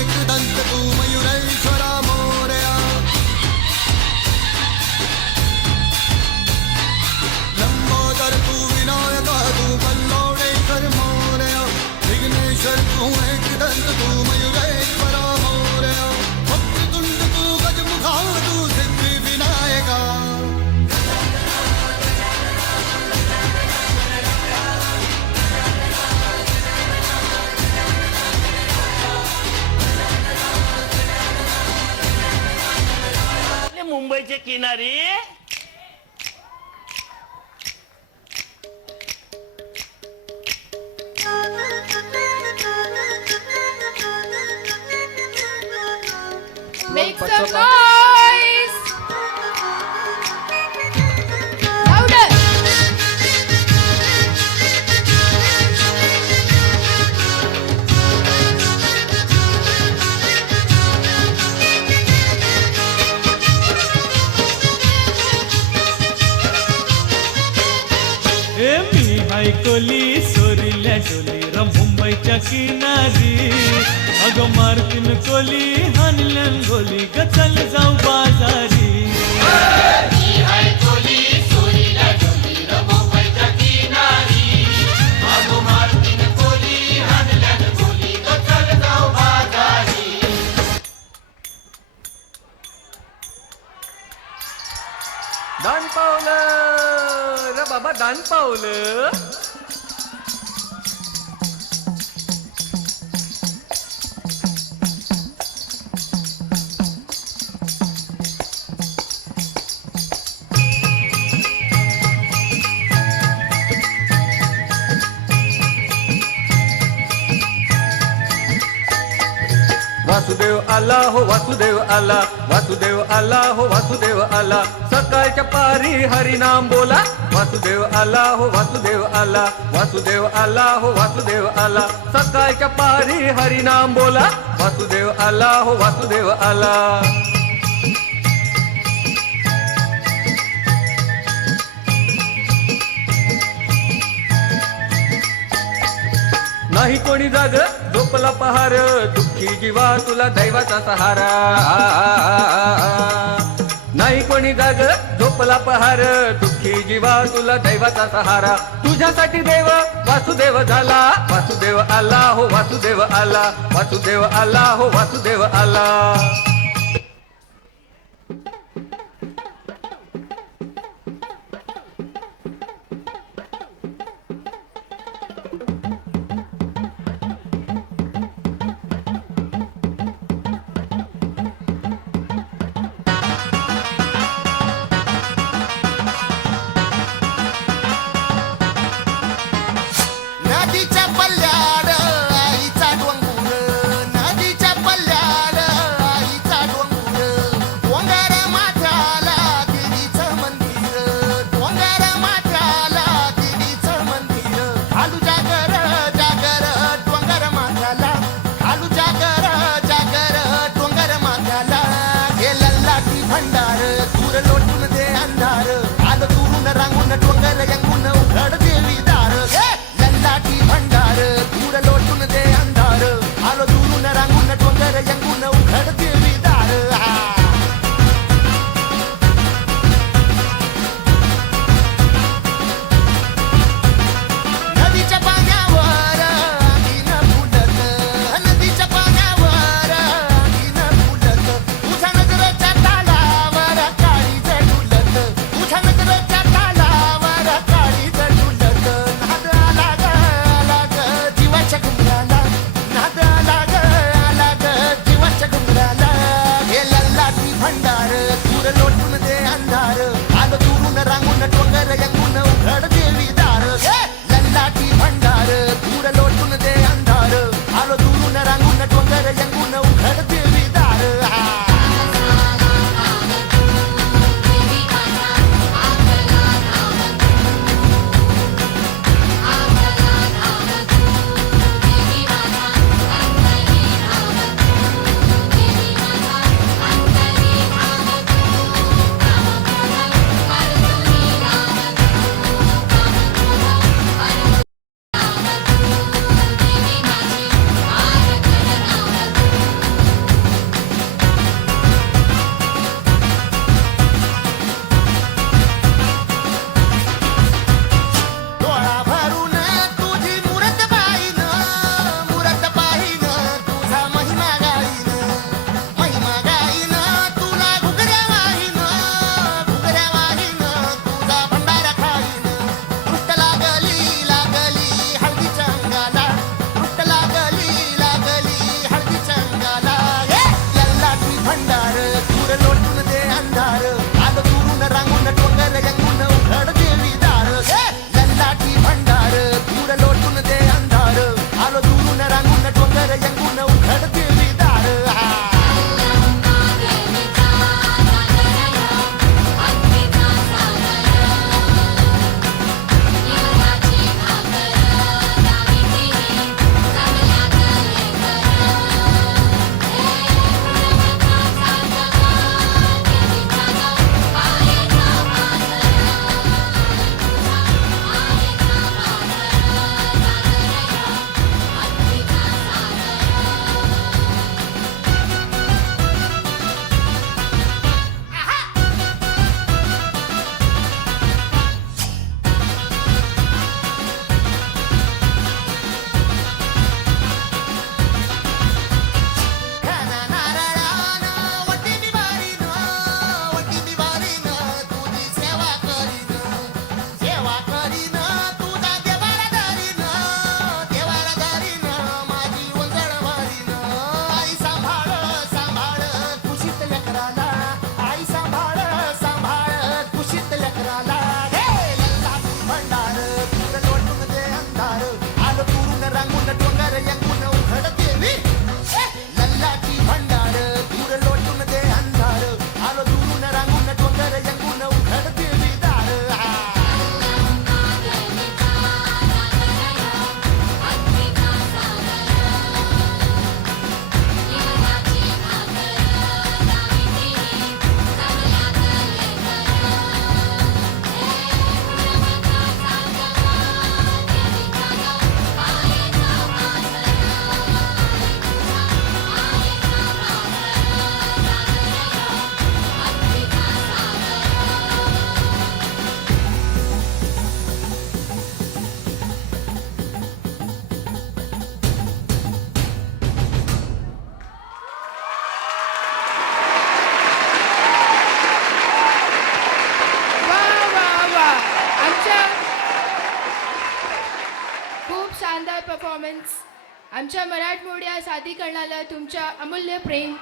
एकदंत तू मयुरेश्वरा मोरया लंबोदर तू विनायका तू बल्लवडेश्वर मोरया विघ्नेश्वर तू एकदंत तू मयुरेश्वरा मोरया वक्रतुंड तू गजमुखा तू सिद्धी विनायका मुंबईच्या किनारी Make some noise! Louder! मी हायकोली सोरील्या डोली र मुंबईच्या किनारी अगं मारतीन कोली हानल्यान गोली ग चल जाऊ बाजारी दान पावलं र बाबा दान पावलं वासुदेव आला हो वासुदेव आला वासुदेव आला हो वासुदेव आला सकाळच्या पारी हरिनाम बोला वासुदेव आला हो वासुदेव आला वासुदेव आला हो वासुदेव आला सकाळच्या पारी हरिनाम बोला वासुदेव आला हो वासुदेव आला नाही कोणी जाग झोपला पहार दुःखी जीवा तुला दैवाचा सहारा नाही कोणी जाग झोपला पहार दुःखी जीवा तुला दैवाचा सहारा तुझ्यासाठी देव वासुदेव झाला वासुदेव आला हो वासुदेव आला वासुदेव आला हो वासुदेव आला नदीच्या पल्ल्याड आईचा डोंगर नदीच्या पल्ल्याड आईचा परफॉर्मन्स आमच्या मराठमोळ्या सादरीकरणाला तुमच्या अमूल्य प्रेम